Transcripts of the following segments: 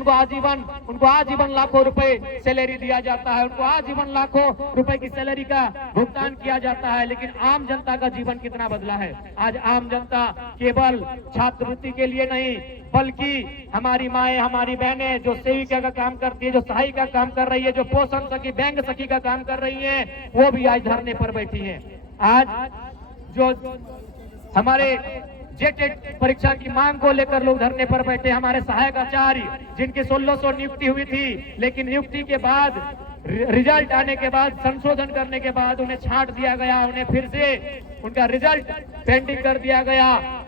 उनको आजीवन लाखों रुपए सैलरी दिया जाता है, उनको आजीवन लाखों रुपए की सैलरी का भुगतान किया जाता है। लेकिन आम जनता का जीवन कितना बदला है। आज आम जनता केवल छात्रवृत्ति के लिए नहीं, बल्कि हमारी माएं, हमारी बहनें जो सेविका का काम करती है, जो सहायिका का काम कर रही है, जो पोषण सखी, बैंक सखी का काम कर रही है, वो भी आज धरने पर बैठी है। आज जो हमारे जेटेट परीक्षा की मांग को लेकर लोग धरने पर बैठे, हमारे सहायक आचार्य जिनकी 1600 नियुक्ति हुई थी, लेकिन नियुक्ति के बाद रिजल्ट आने के बाद, संशोधन करने के बाद उन्हें छांट दिया गया, उन्हें फिर से उनका रिजल्ट पेंडिंग कर दिया गया,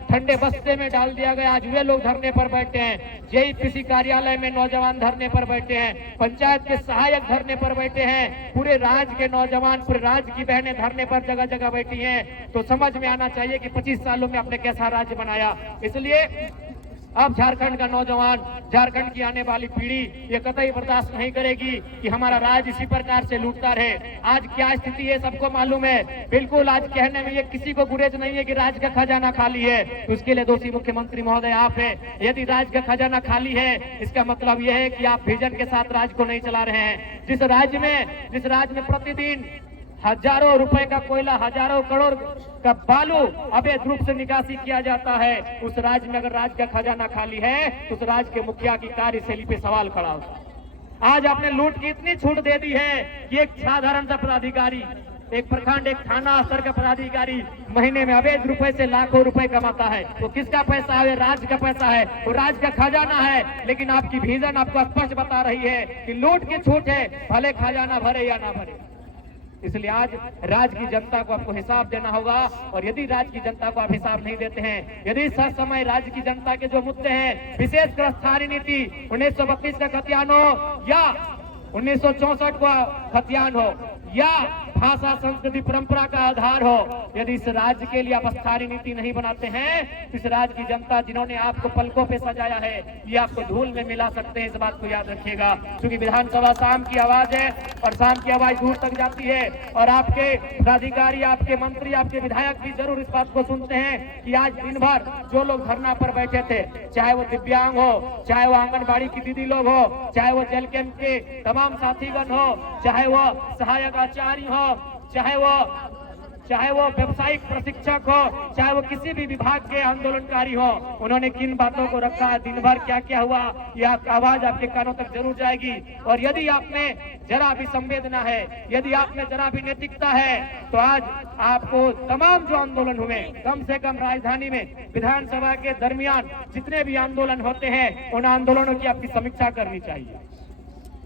ठंडे बस्ते में डाल दिया गया। आज वे लोग धरने पर बैठे हैं। जेईपीसी कार्यालय में नौजवान धरने पर बैठे हैं, पंचायत के सहायक धरने पर बैठे हैं, पूरे राज्य के नौजवान, पूरे राज्य की बहनें धरने पर जगह जगह बैठी हैं। तो समझ में आना चाहिए कि 25 सालों में आपने कैसा राज्य बनाया। इसलिए अब झारखंड का नौजवान, झारखंड की आने वाली पीढ़ी ये कतई बर्दाश्त नहीं करेगी कि हमारा राज्य इसी प्रकार से लूटता रहे। आज क्या स्थिति है सबको मालूम है। बिल्कुल आज कहने में ये किसी को गुरेज नहीं है कि राज्य का खजाना खाली है, तो उसके लिए दोषी मुख्यमंत्री महोदय आप है। यदि राज्य का खजाना खाली है, इसका मतलब यह है कि आप विजन के साथ राज्य को नहीं चला रहे हैं। जिस राज्य में प्रतिदिन हजारों रुपए का कोयला, हजारों करोड़ का बालू अवैध रूप से निकासी किया जाता है, उस राज्य में अगर राज्य का खजाना खाली है तो उस राज्य के मुखिया की कार्यशैली पे सवाल खड़ा होता है। आज आपने लूट की इतनी छूट दे दी है कि एक साधारण सा पदाधिकारी, एक प्रखंड, एक थाना स्तर का पदाधिकारी महीने में अवैध रुपए से लाखों रुपए कमाता है। वो किसका पैसा है? राज्य का पैसा है, वो राज्य का खजाना है। लेकिन आपकी विजन आपको स्पष्ट बता रही है कि लूट की छूट है, भले खजाना भरे या ना भरे। इसलिए आज राज्य की जनता को आपको हिसाब देना होगा। और यदि राज्य की जनता को आप हिसाब नहीं देते हैं, यदि सर समय राज्य की जनता के जो मुद्दे हैं, विशेषकर स्थानीय नीति 1932 का खतियान हो या 1964 का खतियान हो या भाषा संस्कृति परंपरा का आधार हो, यदि इस राज्य के लिए आप स्थानीय नीति नहीं बनाते हैं, इस राज्य की जनता जिन्होंने आपको पलकों पे सजाया है, ये आपको धूल में मिला सकते हैं। इस बात को याद रखिएगा, क्योंकि विधानसभा शाम की आवाज है और शाम की आवाज दूर तक जाती है। और आपके पदाधिकारी, आपके मंत्री, आपके विधायक भी जरूर इस बात को सुनते हैं कि आज दिन भर जो लोग धरना पर बैठे थे, चाहे वो दिव्यांग हो, चाहे वो आंगनबाड़ी की दीदी लोग हो, चाहे वो जेल कैंप के तमाम साथीगण हो, चाहे वो सहायक आचार्य हो, चाहे वो व्यवसायिक प्रशिक्षक हो, चाहे वो किसी भी विभाग के आंदोलनकारी हो, उन्होंने किन बातों को रखा, दिन भर क्या क्या हुआ, यह आवाज आपके कानों तक जरूर जाएगी। और यदि आप में जरा भी संवेदना है, यदि आप में जरा भी नैतिकता है, तो आज आपको तमाम जो आंदोलन हुए, कम से कम राजधानी में विधानसभा के दरमियान जितने भी आंदोलन होते हैं, उन आंदोलनों की आपकी समीक्षा करनी चाहिए।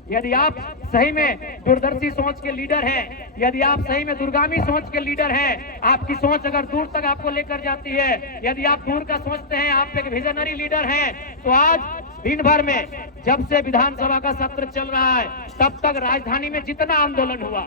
यदि आप सही में दूरदर्शी सोच के लीडर हैं, यदि आप सही में दूरगामी सोच के लीडर हैं, आपकी सोच अगर दूर तक आपको लेकर जाती है, यदि आप दूर का सोचते हैं, आप एक विजनरी लीडर हैं, तो आज दिन भर में जब से विधानसभा का सत्र चल रहा है, तब तक राजधानी में जितना आंदोलन हुआ,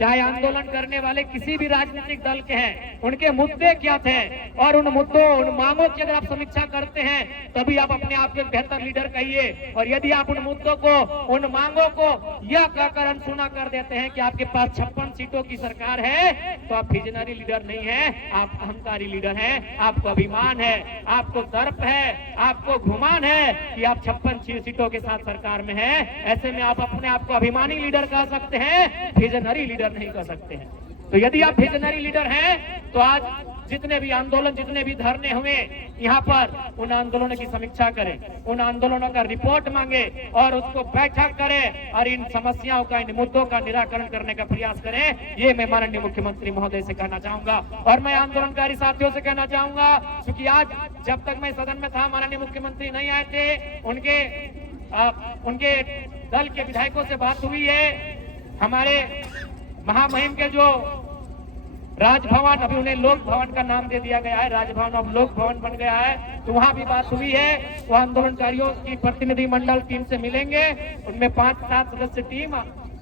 चाहे आंदोलन करने वाले किसी भी राजनीतिक दल के हैं, उनके मुद्दे क्या थे, और उन मुद्दों, उन मांगों की अगर आप समीक्षा करते हैं, तभी आप अपने आप को बेहतर लीडर कहिए। और यदि आप उन मुद्दों को, उन मांगों को यह कहकर अनसुना कर देते हैं कि आपके पास 56 सीटों की सरकार है, तो आप विजनरी लीडर नहीं है, आप अहंकारी लीडर हैं। आपको अभिमान है, आपको दर्प है, आपको घुमान है कि आप 56 सीटों के साथ सरकार में है। ऐसे में आप अपने आप को अभिमानी लीडर कह सकते हैं, विजनरी लीडर नहीं कर सकते हैं। तो यदि आप विजनरी लीडर हैं, तो आज जितने भी आंदोलन, जितने भी धरने हुए यहाँ पर, उन आंदोलनों की समीक्षा करें, उन आंदोलनों का रिपोर्ट मांगे और उसको बैठक करें और इन समस्याओं का, इन मुद्दों का निराकरण करने का प्रयास करें। ये मैं माननीय मुख्यमंत्री महोदय से कहना चाहूंगा। और मैं आंदोलनकारी साथियों से कहना चाहूंगा, क्योंकि आज जब तक मैं सदन में था, माननीय मुख्यमंत्री नहीं आए थे, उनके दल के विधायकों से बात हुई है। हमारे महामहिम के जो राजभवन, अभी उन्हें लोक भवन का नाम दे दिया गया है, राजभवन अब लोक भवन बन गया है, तो वहां भी बात हुई है। वो आंदोलनकारियों की प्रतिनिधि मंडल टीम से मिलेंगे, उनमें 5-7 सदस्य टीम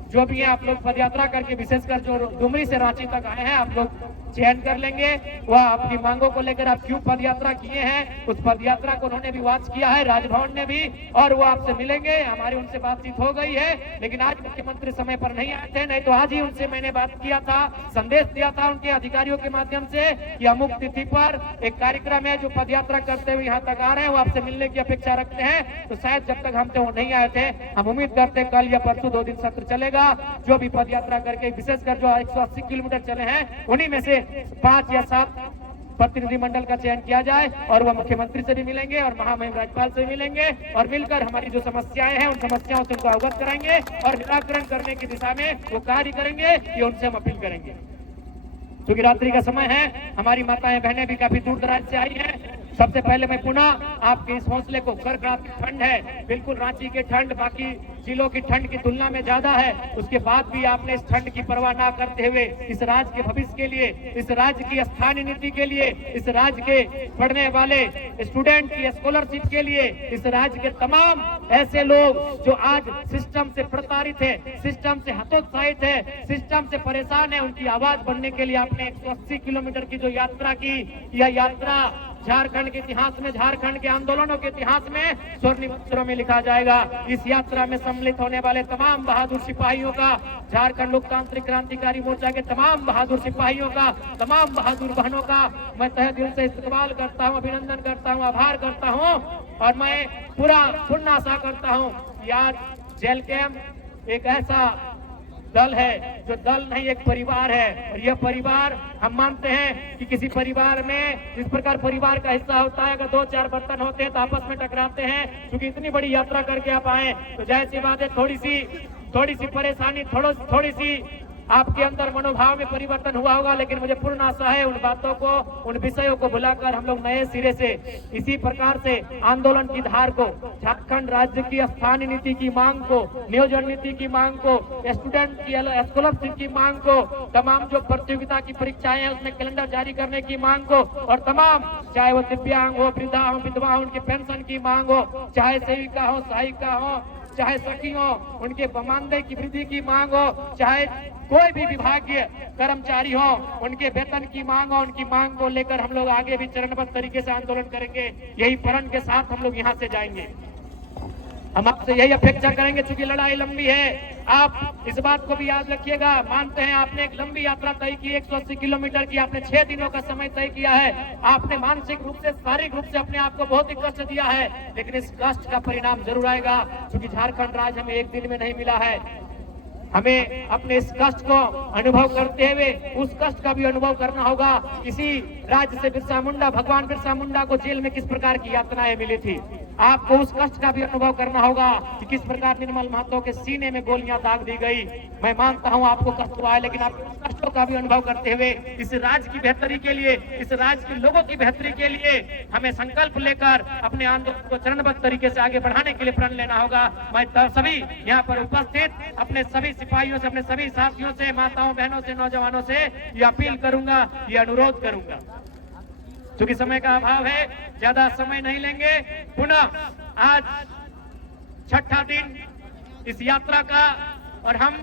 जो भी है, आप लोग पदयात्रा करके, विशेषकर जो डुमरी से रांची तक आए हैं, आप लोग चयन कर लेंगे। वह आपकी मांगों को लेकर आप क्यों पद यात्रा किए हैं, उस पद यात्रा को उन्होंने भी वॉच किया है, राजभवन ने भी, और वो आपसे मिलेंगे। हमारी उनसे बातचीत हो गई है, लेकिन आज मुख्यमंत्री समय पर नहीं आए थे, नहीं तो आज ही उनसे मैंने बात किया था, संदेश दिया था उनके अधिकारियों के माध्यम से कि अमुक तिथि पर एक कार्यक्रम है, जो पद यात्रा करते हुए यहाँ तक आ रहे हैं, वो आपसे मिलने की अपेक्षा रखते हैं। तो शायद जब तक हमसे वो नहीं आए थे, हम उम्मीद करते हैं कल या परसों 2 दिन सत्र चलेगा। जो भी पद यात्रा करके विशेषकर जो 180 किलोमीटर चले हैं, उन्हीं में से 5 या 7 प्रतिनिधिमंडल का चयन किया जाए और वह मुख्यमंत्री से भी मिलेंगे और महामहिम राज्यपाल से मिलेंगे और मिलकर हमारी जो समस्याएं हैं उन समस्याओं से उनको अवगत कराएंगे और निराकरण करने की दिशा में वो कार्य करेंगे, ये उनसे हम अपील करेंगे। क्योंकि रात्रि का समय है, हमारी माताएं बहनें भी काफी दूर दराज से आई हैं। सबसे पहले मैं पुनः आपके इस हौसले को, गर्भरात की ठंड है, बिल्कुल रांची के ठंड बाकी जिलों की ठंड की तुलना में ज्यादा है, उसके बाद भी आपने इस ठंड की परवाह ना करते हुए इस राज्य के भविष्य के लिए, इस राज्य की स्थानीय नीति के लिए, इस राज्य के पढ़ने वाले स्टूडेंट की स्कॉलरशिप के लिए, इस राज्य के तमाम ऐसे लोग जो आज सिस्टम से प्रताड़ित है, सिस्टम से हतोत्साहित है, सिस्टम से परेशान है, उनकी आवाज बनने के लिए आपने 180 किलोमीटर की जो यात्रा की, यह यात्रा झारखंड के इतिहास में, झारखंड के आंदोलनों के इतिहास में स्वर्णिम अक्षरों में लिखा जाएगा। इस यात्रा में सम्मिलित होने वाले तमाम बहादुर सिपाहियों का, झारखंड लोकतांत्रिक क्रांतिकारी मोर्चा के तमाम बहादुर सिपाहियों का, तमाम बहादुर बहनों का मैं तहे दिल से इस्तकबाल करता हूं, अभिनंदन करता हूं, आभार करता हूं और मैं पूर्ण आशा करता हूं कि आज जेल कैंप एक ऐसा दल है जो दल नहीं, एक परिवार है। और यह परिवार, हम मानते हैं कि किसी परिवार में जिस प्रकार परिवार का हिस्सा होता है, अगर 2-4 बर्तन होते हैं तो आपस में टकराते हैं। क्योंकि इतनी बड़ी यात्रा करके आप आए तो जाहिर सी बात है थोड़ी सी परेशानी, थोड़ी सी आपके अंदर मनोभाव में परिवर्तन हुआ होगा, लेकिन मुझे पूर्ण आशा है उन बातों को, उन विषयों को भुलाकर हम लोग नए सिरे से इसी प्रकार से आंदोलन की धार को, झारखंड राज्य की स्थानीय नीति की मांग को, नियोजन नीति की मांग को, स्टूडेंट की स्कॉलरशिप की मांग को, तमाम जो प्रतियोगिता की परीक्षाएं हैं उसमें कैलेंडर जारी करने की मांग को, और तमाम चाहे वो दिव्यांग हो, वृद्धा हो, विधवा हो, उनके पेंशन की मांग हो, चाहे सेविका हो, सहायिका हो, चाहे सखी हो, उनके मानदेय की वृद्धि की मांग हो, चाहे कोई भी विभागीय कर्मचारी हो, उनके वेतन की मांग हो, उनकी मांग को लेकर हम लोग आगे भी चरणबद्ध तरीके से आंदोलन करेंगे। यही प्रण के साथ हम लोग यहाँ से जाएंगे। हम आपसे यही अपेक्षा करेंगे, चूंकि लड़ाई लंबी है, आप इस बात को भी याद रखिएगा। मानते हैं आपने एक लंबी यात्रा तय की, 180 किलोमीटर की, आपने 6 दिनों का समय तय किया है। आपने मानसिक रूप से, शारीरिक रूप से अपने आप को बहुत ही कष्ट दिया है, लेकिन इस कष्ट का परिणाम जरूर आएगा। क्योंकि झारखंड राज्य हमें एक दिन में नहीं मिला है, हमें अपने इस कष्ट को अनुभव करते हुए उस कष्ट का भी अनुभव करना होगा। इसी राज्य से बिरसा मुंडा, भगवान बिरसा मुंडा को जेल में किस प्रकार की यातनाएं मिली थी, आपको उस कष्ट का भी अनुभव करना होगा कि किस प्रकार निर्मल महतो के सीने में गोलियां दाग दी गई। मैं मानता हूं आपको कष्ट हुआ है, लेकिन आप कष्टों का भी अनुभव करते हुए इस राज्य की बेहतरी के लिए, इस राज्य के लोगों की बेहतरी के लिए हमें संकल्प लेकर अपने आंदोलन को चरणबद्ध तरीके से आगे बढ़ाने के लिए प्रण लेना होगा। मैं सभी यहाँ पर उपस्थित अपने सभी सिपाहियों से, अपने सभी साथियों से, माताओं बहनों से, नौजवानों से ये अपील करूंगा, ये अनुरोध करूंगा। क्योंकि समय का अभाव है, ज्यादा समय नहीं लेंगे। पुनः आज 6ठा दिन इस यात्रा का, और हम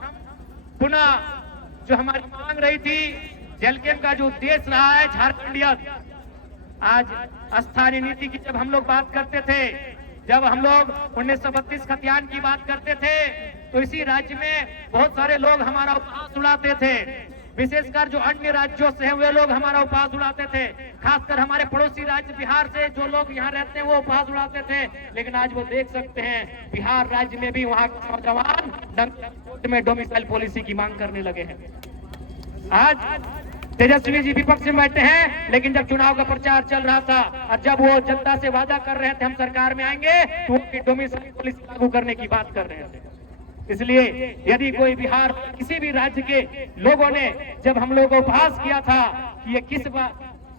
पुनः जो हमारी मांग रही थी, जेल कैंप का जो उद्देश्य रहा है झारखंडियत, आज स्थानीय नीति की जब हम लोग बात करते थे, जब हम लोग 1932 खतियान की बात करते थे, तो इसी राज्य में बहुत सारे लोग हमारा उपहास उड़ाते थे। विशेषकर जो अन्य राज्यों से हैं वे लोग हमारा उपहास उड़ाते थे। खासकर हमारे पड़ोसी राज्य बिहार से जो लोग यहाँ रहते हैं वो उपहास उड़ाते थे। लेकिन आज वो देख सकते हैं बिहार राज्य में भी वहाँ के नौजवान में डोमिसाइल पॉलिसी की मांग करने लगे हैं। आज तेजस्वी जी विपक्ष में बैठे हैं, लेकिन जब चुनाव का प्रचार चल रहा था और जब वो जनता से वादा कर रहे थे हम सरकार में आएंगे, तो वो डोमिसाइल पॉलिसी लागू करने की बात कर रहे थे। इसलिए यदि कोई बिहार किसी भी राज्य के लोगों ने जब हम लोगों को उपहास किया था कि ये किस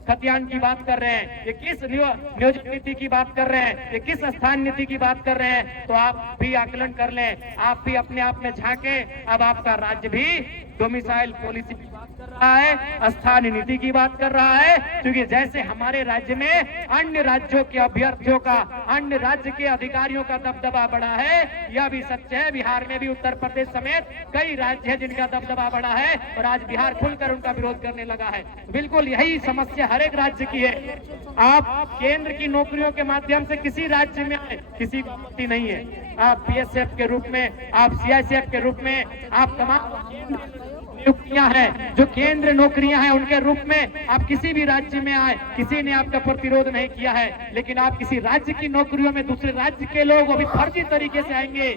खतियान की बात कर रहे हैं, ये किस नियोजन नीति की बात कर रहे हैं, ये किस स्थान नीति की बात कर रहे हैं, तो आप भी आकलन कर लें, आप भी अपने आप में झांके। अब आपका राज्य भी डोमिसाइल पॉलिसी की बात कर रहा है, स्थानीय नीति की बात कर रहा है। क्योंकि जैसे हमारे राज्य में अन्य राज्यों के अभ्यर्थियों का, अन्य राज्य के अधिकारियों का दबदबा बढ़ा है, यह भी सच है। बिहार में भी, उत्तर प्रदेश समेत कई राज्य हैं जिनका दबदबा बढ़ा है और आज बिहार खुलकर उनका विरोध करने लगा है। बिल्कुल यही समस्या हर एक राज्य की है। आप केंद्र की नौकरियों के माध्यम से किसी राज्य में आए, किसी को आपत्ति नहीं है। आप बीएसएफ के रूप में, आप सीआईएसएफ के रूप में, आप तमाम नियुक्तियां हैं जो केंद्र नौकरियां हैं, उनके रूप में आप किसी भी राज्य में आए, किसी ने आपका प्रतिरोध नहीं किया है। लेकिन आप किसी राज्य की नौकरियों में दूसरे राज्य के लोग अभी फर्जी तरीके से आएंगे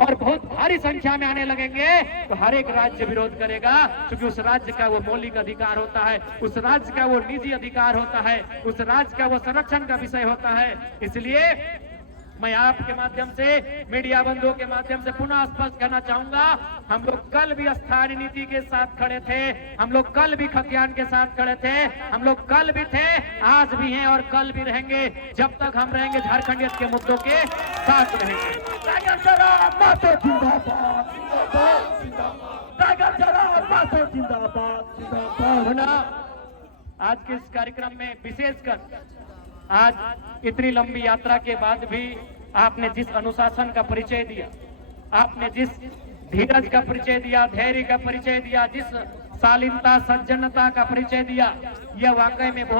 और बहुत भारी संख्या में आने लगेंगे, तो हर एक राज्य विरोध करेगा। क्योंकि उस राज्य का वो मौलिक अधिकार होता है, उस राज्य का वो निजी अधिकार होता है, उस राज्य का वो संरक्षण का विषय होता है। इसलिए मैं आपके माध्यम से, मीडिया बंधुओं के माध्यम से पुनः स्पष्ट करना चाहूंगा, हम लोग कल भी स्थानीय नीति के साथ खड़े थे, हम लोग कल भी खतियान के साथ खड़े थे, हम लोग कल भी थे, आज भी हैं और कल भी रहेंगे। जब तक हम रहेंगे झारखंडियत के मुद्दों के साथ रहेंगे। आज के इस कार्यक्रम में विशेषकर आज इतनी लंबी यात्रा के बाद भी आपने जिस अनुशासन का परिचय दिया, आपने जिस धीरज का परिचय दिया, धैर्य का परिचय दिया, जिस शालीनता, सज्जनता का परिचय दिया, यह वाकई में बहुत